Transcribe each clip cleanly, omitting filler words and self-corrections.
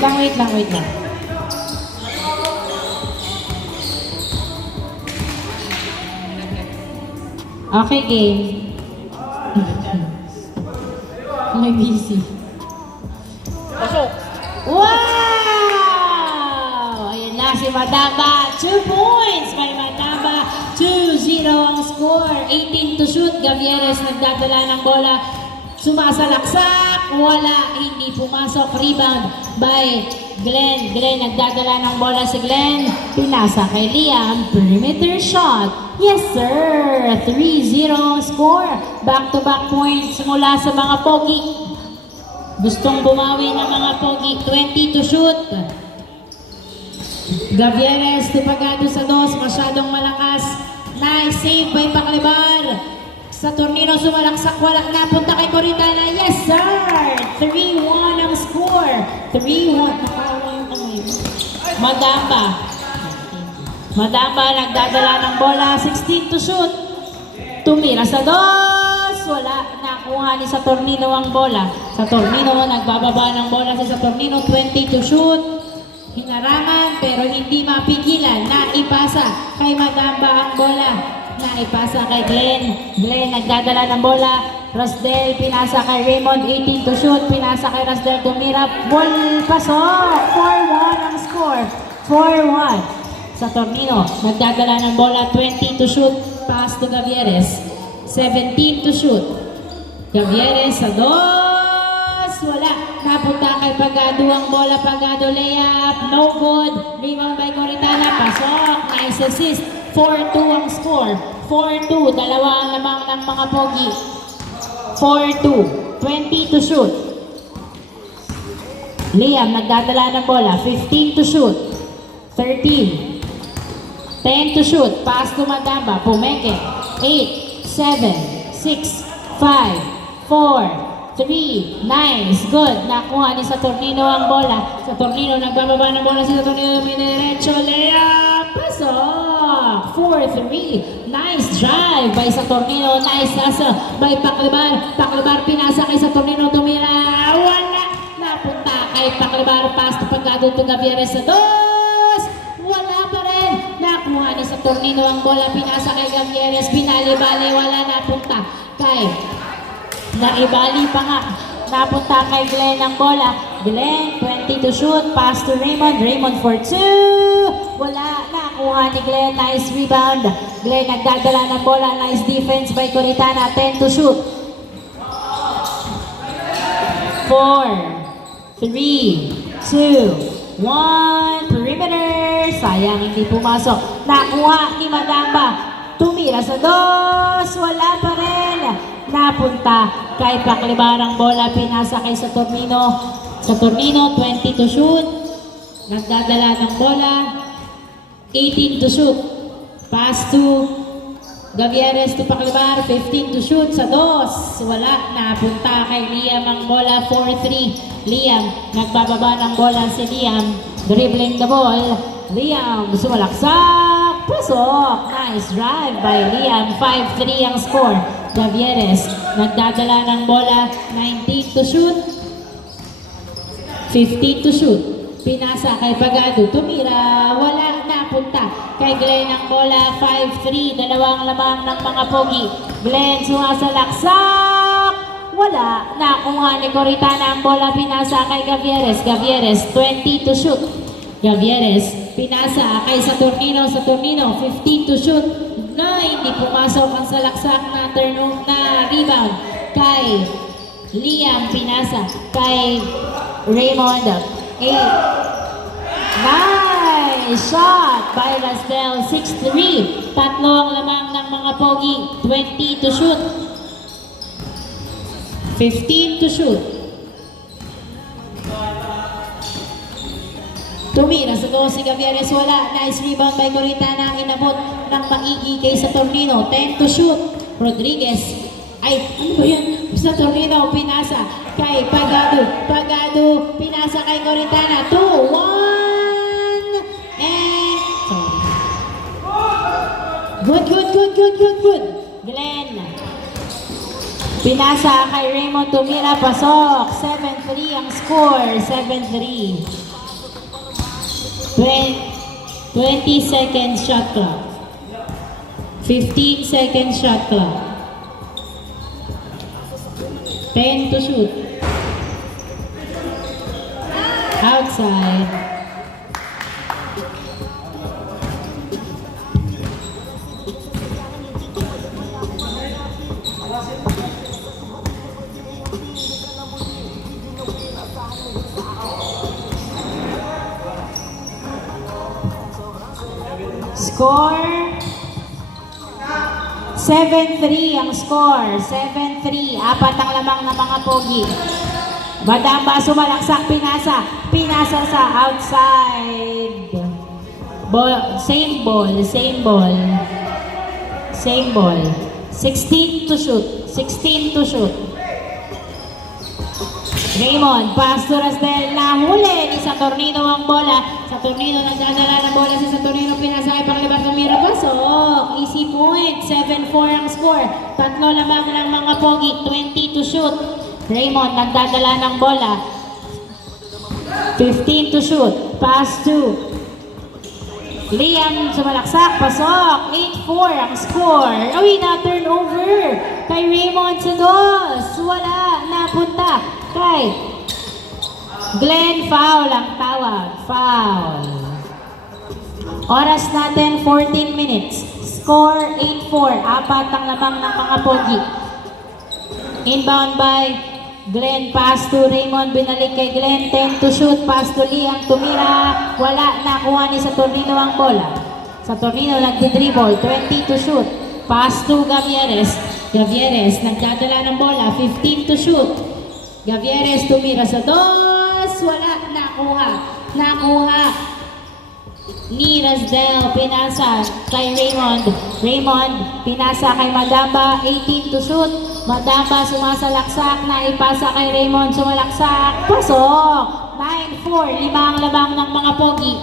wait lang, wait lang. Okay, game. May busy. Pasok! Wow! Ayan na si Madamba. 2 points by Madamba. 2-0 ang score. 18 to shoot. Gavieres nagdadala ng bola. Sumasalaksak. Wala. Hindi pumasok. Rebound by Glenn. Glenn nagdadala ng bola si Glenn. Pinasa kay Liam. Perimeter shot. Yes sir! 3-0 ang score. Back-to-back points mula sa mga pogi. Gustong bumawi ng mga pogi. 20 to shoot. Gavieres, Tipagado sa dos. Masyadong malakas. Nice save by Paclibar. Sa Tornino sumalaksak. Walang napunta kay Coritana. Yes sir! 3-1 ang score. 3-1. Nakawa yung kamay. Madamba nagdadala ng bola. 16 to shoot. Tumira sa dos. Wala. Nakuha ni sa Tornino ang bola. Sa Tornino nagbababa ng bola si sa Tornino. 20 to shoot. Hinarangan pero hindi mapigilan. Naipasa kay Madamba ang bola. Naipasa kay Glenn. Glenn nagdadala ng bola. Rosdel pinasa kay Raymond. 18 to shoot. Pinasa kay Rosdel. Tumira. Ball pasok. 4-1 ang score. 4-1. Sa Tornino, nagdadala ng bola, 20 to shoot, pass to Gavieres, 17 to shoot. Gavieres sa dos, wala, napunta kay Pagado ang bola, Pagado layup, no good, rebound by Coritana, pasok, nice assist, 4-2 ang score, 4-2, dalawa ang lamang ng mga pogi, 4-2, 20 to shoot. Liam, nagdadala ng bola, 15 to shoot, 13, 10 to shoot. Pass to Madamba. Pumeke. 8, 7, 6, 5, 4, 3. Nice. Good. Nakuha ni sa Tornino ang bola. Sa Tornino nagbababa ng bola si sa Tornino. Minerecho. Layup. Pasok. 4-3. Nice drive by sa Tornino. Nice hustle by Paclibar. Paclibar pinasa kay sa Tornino. Tumira. Wala. Napunta kay Paclibar. Pass to Pagado to Gavieres sa dos. Wala pa rin. Nakuha ni sa Tornino ang bola. Pinasa kay Gavieres. Binali-bali. Wala napunta kay. Naibali pa nga. Napunta kay Glenn ang bola. Glenn, 20 to shoot. Pass to Raymond. Raymond for 2. Wala. Nakuha ni Glenn. Nice rebound. Glenn nagdadala ng bola. Nice defense by Coritana. 10 to shoot. 4, 3, 2, 1. Perimeter. Sayang hindi pumasok. Nakuha ni Madamba. Tumira sa dos. Wala pa rin. Napunta kay Paclibar ang bola. Pinasa kay sa Tornino. Sa Tornino, 20 to shoot. Nagdadala ng bola. 18 to shoot. Pass to Gavieres to Paclibar. 15 to shoot sa dos. Wala. Napunta kay Liam ang bola. 4-3. Liam. Nagbababa ng bola si Liam. Dribbling the ball. Liam, sumalaksak. Pasok. Nice drive by Liam. 5-3 ang score. Gavieres, nagdadala ng bola. 19 to shoot. 15 to shoot. Pinasa kay Pagado. Tumira. Wala. Napunta kay Glenn ang bola. 5-3. Dalawang lamang ng mga pogi. Glenn, sumasalaksak. Wala. Nakuha ni Coritana ang bola. Pinasa kay Gavieres. Gavieres, 20 to shoot. Gavieres, pinasa kay sa Tornino. Sa Tornino, 15 to shoot. Na hindi pumasok ang salaksak na rebound kay Liam. Pinasa kay Raymond. 8. Nice shot by Rastel. 6-3. Tatlo ang lamang ng mga pogi. 20 to shoot. 15 to shoot. Tumira sa dos si Gavieres. Wala. Nice rebound by Coritana. Inabot ng maigi kay sa Tornino. 10 to shoot. Rodriguez. Ay, ano ba yan? Sa Tornino, pinasa kay Pagado. Pagado, pinasa kay Coritana. 2-1. And... Sorry. Good. Glenn. Pinasa kay Raymond. Tumira. Pasok. 7-3 ang score. 7-3. 20 seconds shot clock. 15 seconds shot clock. 10 to shoot. Outside. Score 7-3 ang score. 7-3. Apat ang lamang ng mga pogi. Madamba sumalaksak, pinasa. Pinasa sa outside. Same ball. 16 to shoot. Raymond, pass to Rasdel, nahuli ni Saturnino ang bola. Saturnino nagdadala ng bola si Saturnino, pinasa kay Panglibar, tumira pasok. Easy point, 7-4 ang score. Tatlo lamang ng mga pogi, 20 to shoot. Raymond nagdadala ng bola. 15 to shoot, pass to Liam, sumalaksak, pasok. 8-4 ang score. Uy, na turnover kay Raymond Sedos. Wala, napunta kay Glenn. Foul ang tawag. Foul. Oras natin, 14 minutes. Score, 8-4. Apat ang lamang ng mga pogi. Inbound by Glenn, pass to Raymond, binalik kay Glenn, 10 to shoot, pass to Liam, tumira, wala, nakuha ni Saturnino ang bola. Saturnino nagdi-dribble, 20 to shoot, pass to Gavieres, nagdadala ng bola, 15 to shoot, Gavieres tumira sa dos, wala, nakuha ni Rasdel, pinasa kay Raymond, pinasa kay Madamba, 18 to shoot, Madamba sumasalaksak, naipasa kay Raymond, sumalaksak, pasok, 9-4, 5 ang labang ng mga pogi.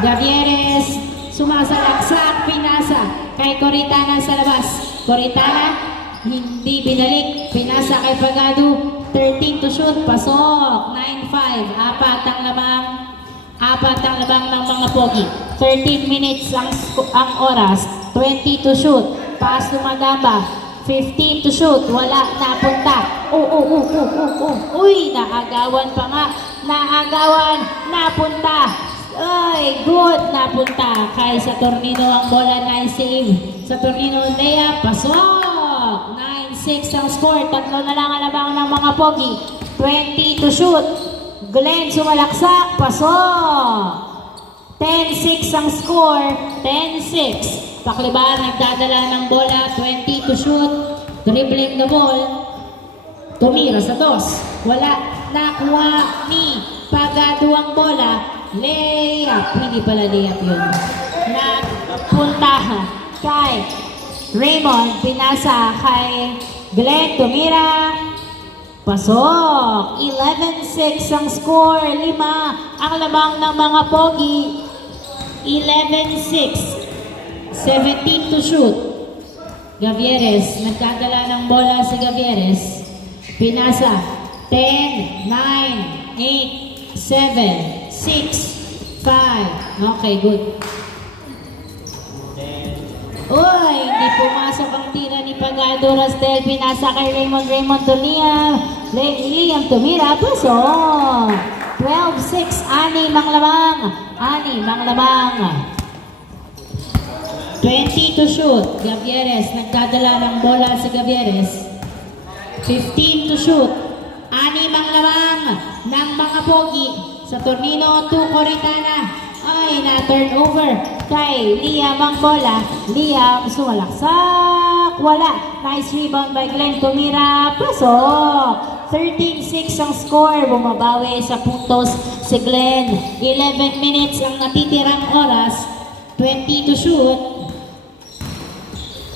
Gavieres, sumasalaksak, pinasa kay Coritana sa labas. Coritana, hindi binalik, pinasa kay Pagado, 13 to shoot, pasok, 9-5, apat ang labang ng mga pogi. 13 minutes ang oras, 20 to shoot, pass to Madamba, 15 to shoot, wala, napunta. Uy, naagawan pa nga. Napunta. Ay, good, napunta. Kay Saturnino ang bola, nice save. Saturnino, layup, pasok. 9-6 ang score, tatlo na lang alabang ng mga pogi. 20 to shoot. Glenn sumalaksak, pasok. 10-6 ang score, 10-6. Paklibar nagdadala ng bola, 20 to shoot, dribbling the ball, tumira sa dos, wala, nakuha ni Pagado ang bola, layup, hindi pala layup yun, napunta kay Raymond, pinasa kay Glenn, tumira, pasok, 11-6 ang score, 5 ang lamang ng mga pogi, 11-6. 17 to shoot. Gavieres, nagdadala ng bola si Gavieres. Pinasa. 10, 9, 8, 7, 6, 5. Okay, good. Uy, hindi pumasok ang tira ni Pagado. Rasdel, pinasa kay Raymond to Liam. Liam tumira, pasok. 12-6, 6 ang lamang. 20 to shoot. Gavieres, nagdadala ng bola si Gavieres. 15 to shoot. 6 ang lamang ng mga pogi. Saturnino to Coritana. Ay, na-turnover kay Liam ang bola. Liam sumalaksak. Wala. Nice rebound by Glenn. Tumira. Pasok. 13-6 ang score. Bumabawi sa puntos si Glenn. 11 minutes ang natitirang oras. 20 to shoot.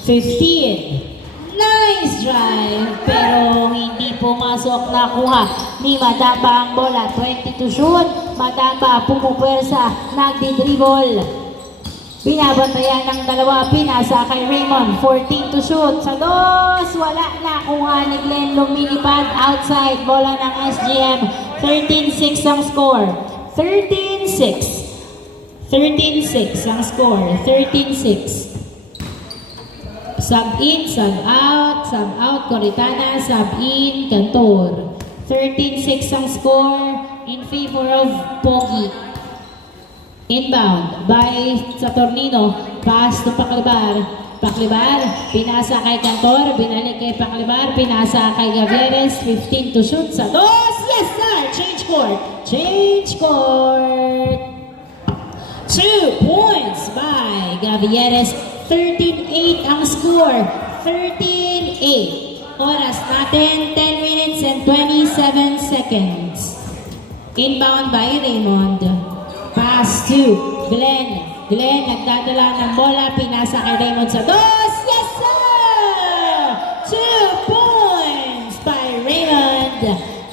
15. Nice drive, pero hindi pumasok, nakuha ni Madamba ang bola. 20 to shoot. Madamba pumupwersa, nagdi-dribble. Binabantayan ng dalawa, pinasa kay Raymond. 14 to shoot. Sa dos, wala, nakuha ni Glenn, lumilipad outside. Bola ng SGM. 13-6 ang score. 13-6. 13-6 ang score. 13-6. Sub in, sub out, Coritana, sub in, Cantor. 13-6 ang score in favor of Pogi. Inbound by Saturnino, pass to Paclibar. Paclibar, pinasa kay Cantor, binalik kay Paclibar, pinasa kay Gavieres, 15 to shoot sa dos. Yes sir! Change court! Change court! 2 points by Gavieres. 13-8 ang score. 13-8. Oras natin, 10 minutes and 27 seconds. Inbound by Raymond. Pass to Glenn. Glenn nagdadala ng bola. Pinasa kay Raymond sa dos. Yes, sir! 2 points by Raymond.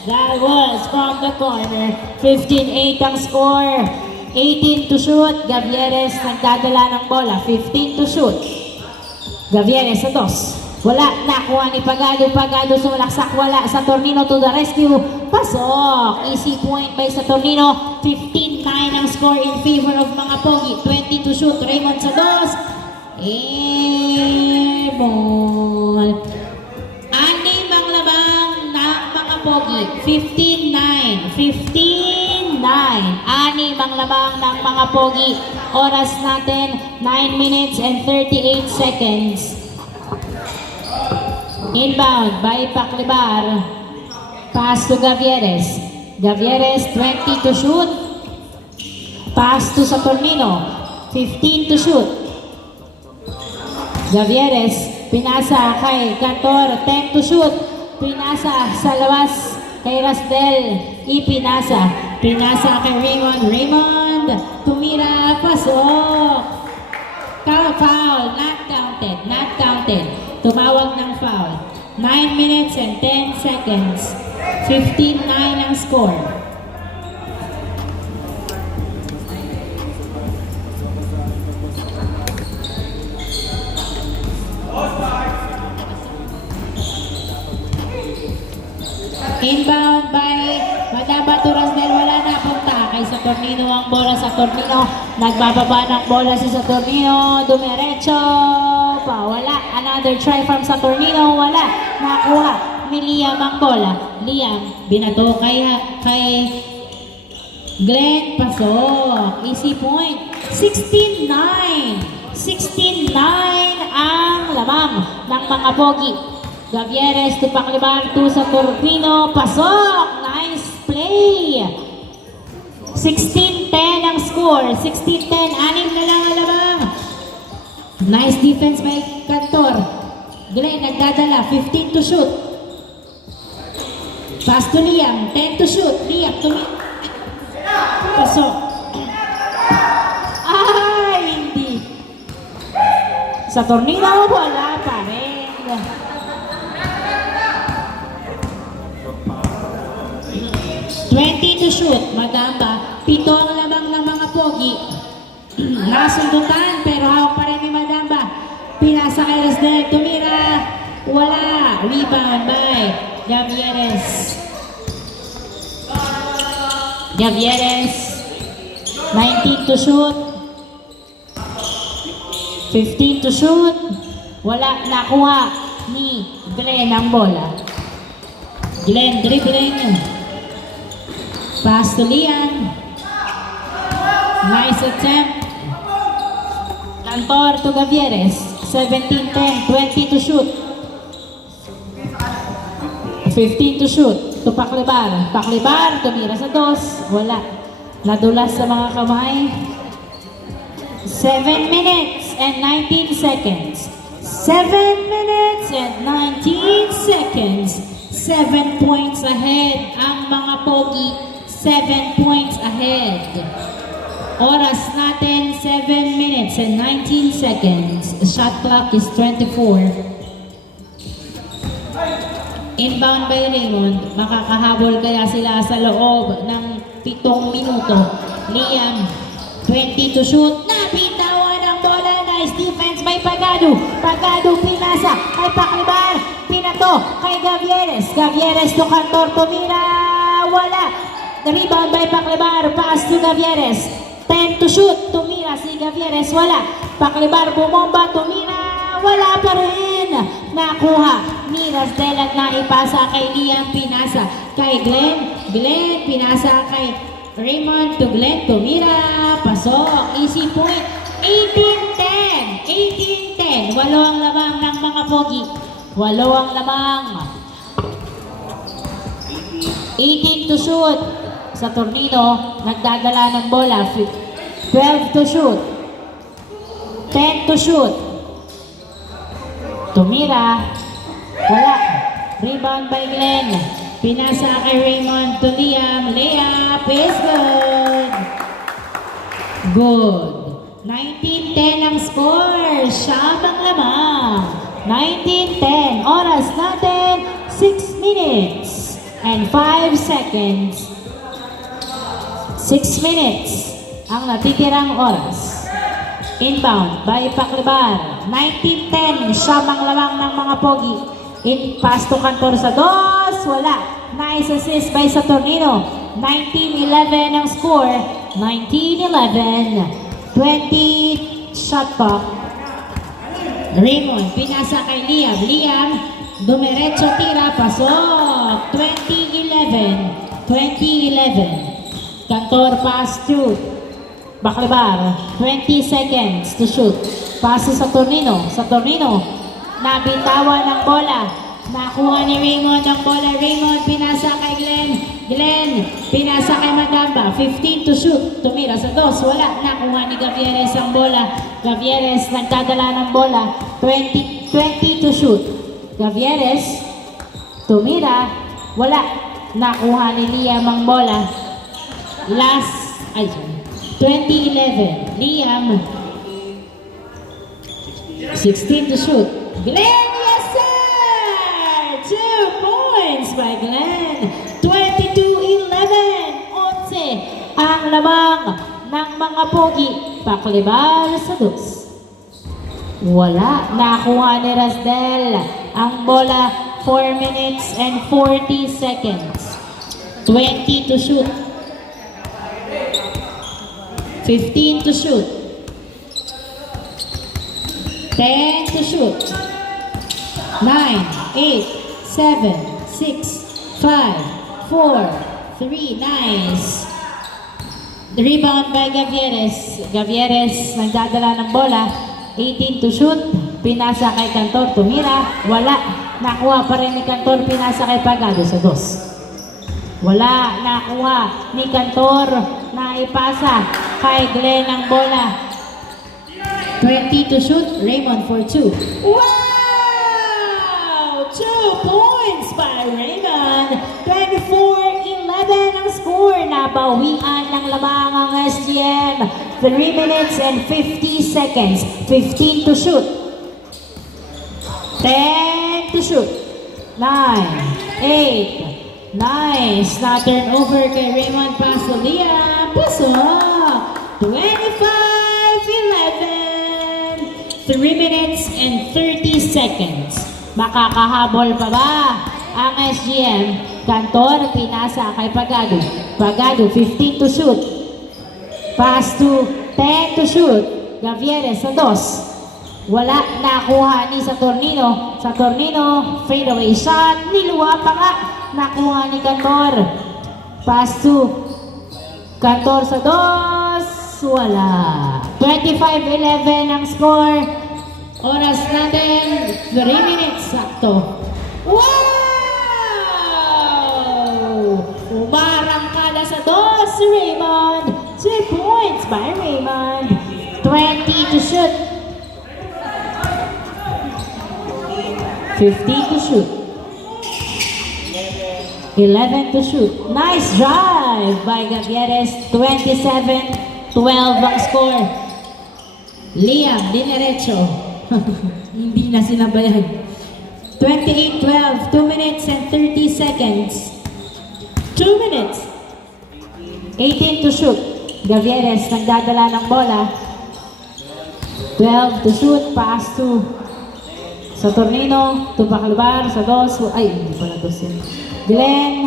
That was from the corner. 15-8 ang score. 18 to shoot. Gavieres nagdadala ng bola. 15 to shoot. Gavieres sa dos. Wala. Nakuha ni Pagado. Pagado sumalaksak. Wala. Saturnino to the rescue. Pasok. Easy point by Saturnino. 15-9 ang score in favor of mga Pogi. 20 to shoot. Raymond sa dos. Airball. Anim ang labang ng mga Pogi. 15-9. 15-9. Anim ang labang ng mga Pogi. Oras natin, 9 minutes and 38 seconds. Inbound by Paclibar. Pass to Gavieres. Gavieres, 20 to shoot. Pass to Saturnino. 15 to shoot. Gavieres, pinasa kay Cantor. 10 to shoot. Pinasa sa labas kay Rasdel. Ipinasa. Pinasa kay Raymond. Raymond, tumira, pasok. Foul, not counted, not counted. Tumawag ng foul. 9 minutes and 10 seconds. 15-9 ang score. Inbound by Madama Turasdel, wala na punta kay Saturnino ang bola. Saturnino, nagbababa ng bola si Saturnino, dumiretso pa, wala. Another try from Saturnino, wala. Nakuha ni Liam ang bola. Liam, binato kay Glenn, pasok. Easy point. 16-9. 16-9 ang lamang ng mga Pogi. Gavieres to Paclibar to Saturnino. Pasok! Nice play! 16-10 ang score. 16-10. Anim na lang ang lamang. Nice defense by Cantor. Glenn nagdadala. 15 to shoot. Pass to Liam. 10 to shoot. Liam to pasok. Ay, hindi. Saturnino, wala pa rin. 20 to shoot, Madamba. 7 ang lamang ng mga Pogi. Nasundutan, pero hawak pa rin ni Madamba. Pinasa kay Rasdel, tumira. Wala. Rebound by Gavieres. Gavieres. 19 to shoot. 15 to shoot. Wala. Nakuha ni Glenn ang bola. Glenn dribbling. Pass to Liam. Nice attempt. Cantor to Gavieres. 17-10. 20 to shoot. 15 to shoot. To Paclibar. Paclibar. Tumira sa dos. Wala. Nadulas sa mga kamay. 7 minutes and 19 seconds. 7 minutes and 19 seconds. 7 points ahead ang mga Pogi. 7 points ahead. Oras natin, 7 minutes and 19 seconds. Shot clock is 24. Inbound by Raymond. Makakahabol kaya sila sa loob ng 7 minuto. Liam, 20 to shoot. Nabitawan ang bola. Nice defense by Pagado. Pagado pinasa kay Paclibar. Pinato kay Gavieres. Gavieres to Cantor. Tumira. Wala. Rebound by Paclibar. Pass to Gavieres. 10 to shoot. Tumira. tumira si Gavieres, wala. Paklibar, bumomba, tumira, wala pa rin. Nakuha ni Rasdel at naipasa kay Liam, pinasa kay Glenn. Glenn, pinasa kay Raymond to Glenn, tumira, pasok, easy point. 18-10, 18-10. Walo ang lamang ng mga pogi. Walo ang lamang. 18 to shoot. Sa Tornino, nagdadala ng bola. 12 to shoot. 10 to shoot. Tumira. Wala. Rebound by Glenn. Pinasa kay Raymond to Liam. Layup is good. Good. 19-10 ang score. Siyam ang lamang. 19-10. Oras natin, 6 minutes and 5 seconds. 6 minutes ang natitirang oras. Inbound by Paklibar. 19-10. Siyam ang lamang ng mga pogi. In pass to Cantor sa dos. Wala. Nice assist by Saturnino. 19-11 ang score. 19-11. 20 shot clock. Raymond, pinasa kay Liam. Liam, dumiretso tira, pasok. 20-11. 20-11. Cantor pass to Baklibar. 20 seconds to shoot. Pass sa Tornino. Sa Tornino, nabitawan ng bola. Nakuha ni Raymond ang bola. Raymond, pinasa kay Glenn. Glenn, pinasa kay Madamba. 15 to shoot. Tumira sa dos. Wala. Nakuha ni Gavieres ang bola. Gavieres, nagdadala ng bola. 20 to shoot. Gavieres, tumira. Wala. Nakuha ni Liam ang bola. Last, 2011. Liam, 16 to shoot. Glenn, yes sir! 2 points by Glenn. 22-11. 11 ang lamang ng mga pogi. Paklibar sa dos. Wala. Nakuha ni Rasdel ang bola. 4 minutes and 40 seconds. 20 to shoot. 15 to shoot. 10 to shoot. 9, 8, 7, 6, 5, 4, 3, nice. Rebound by Gavieres. Gavieres nagdadala ng bola. 18 to shoot. Pinasa kay Cantor, tumira. Wala. Nakuha pa rin ni Cantor, pinasa kay Pagado sa dos. Wala. Nakuha ni Cantor, naipasa kay Glenn ang bola. 20 to shoot. Raymond for 2. Wow! 2 points by Raymond. 24-11 ang score. Nabawian ng lamang ang SGM. 3 minutes and 50 seconds. 15 to shoot. 10 to shoot. 9, 8. Nice. Na turnover kay Raymond Pasolia. Pasok. 25-11. 3 minutes and 30 seconds. Makakahabol pa ba ang SGM? Cantor, pinasa kay Pagado. Pagado, 15 to shoot. Pass to 10 to shoot. Gavieres sa dos. Wala. Nakuha ni Saturnino. Saturnino, fadeaway shot. Niluwa pa nga. Nakuha ni Cantor. Pass to Cantor sa dos. Wala. 25-11 ang score. Oras natin, 3 minutes sakto. Wow! Umarangkada sa dos si Raymond. 2 points by Raymond. 20 to shoot. 15 to shoot. 11 to shoot. Nice drive by Gavieres. 27-12 ang score. Liam, dinerecho. Hindi na sinabayan. 28-12. 2 minutes and 30 seconds. 2 minutes. 18 to shoot. Gavieres, nagdadala ng bola. 12 to shoot. Pass to Saturnino, to Baklibar, sa dos. Ay, hindi pala dos yun. Glenn,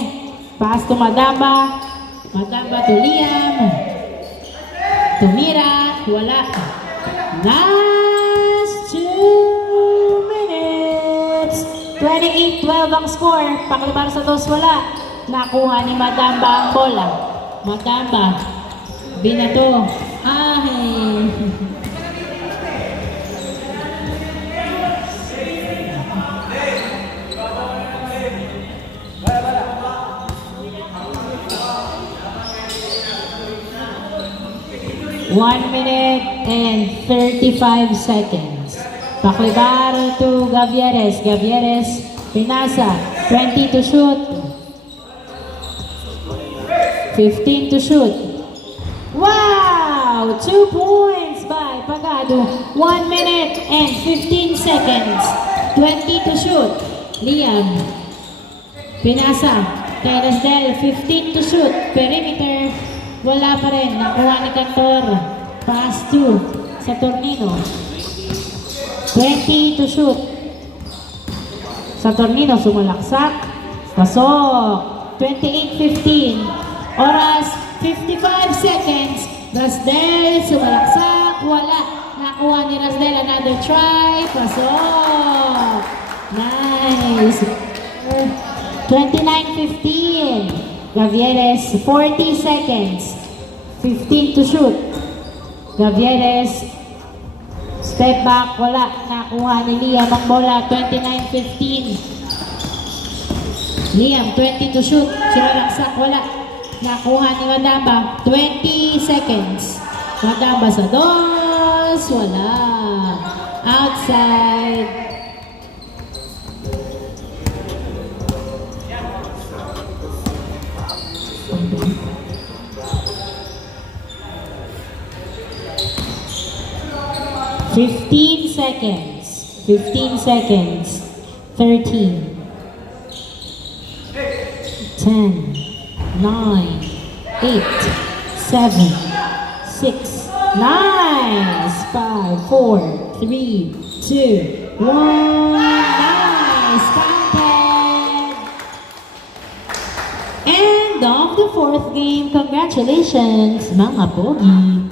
pass to Madamba. Madamba to Liam. Tumira. wala. Last 2 minutes. 28-12 ang score. Paklibaro sa dos, wala. Nakuha ni Madamba ang bola. Madamba. Binato. Ay. One minute and 35 seconds. Paklibaro to Gavieres. Gavieres, pinasa. 20 to shoot. 15 to shoot. Wow! 2 points by Pagado. 1 minute and 15 seconds. 20 to shoot. Liam. Pinasa. Teresdel, 15 to shoot. Perimeter. Wala pa rin. Nakuha ni Cantor. Pass 2 sa Tornino. 20 to shoot. Sa Tornino, sumalaksak. Pasok. 28-15. Oras, 55 seconds. Rasdel, sumalaksak. Wala. Nakuha ni Rasdel. Another try. Pasok. Nice. 29-15. Gavieres, 40 seconds. 15 to shoot. Gavieres, step back, wala. Nakuha ni Liam ang bola, 29-15. Liam, 20 to shoot. Sumalaksak, wala. Nakuha ni Madamba, 20 seconds. Madamba sa dos, wala. Outside. Fifteen seconds. 13. 10. 9. 8. 7. 6. Nice. 5, 4, 3, 2, 1. Nice. Counted. End of the fourth game. Congratulations, mga pogi.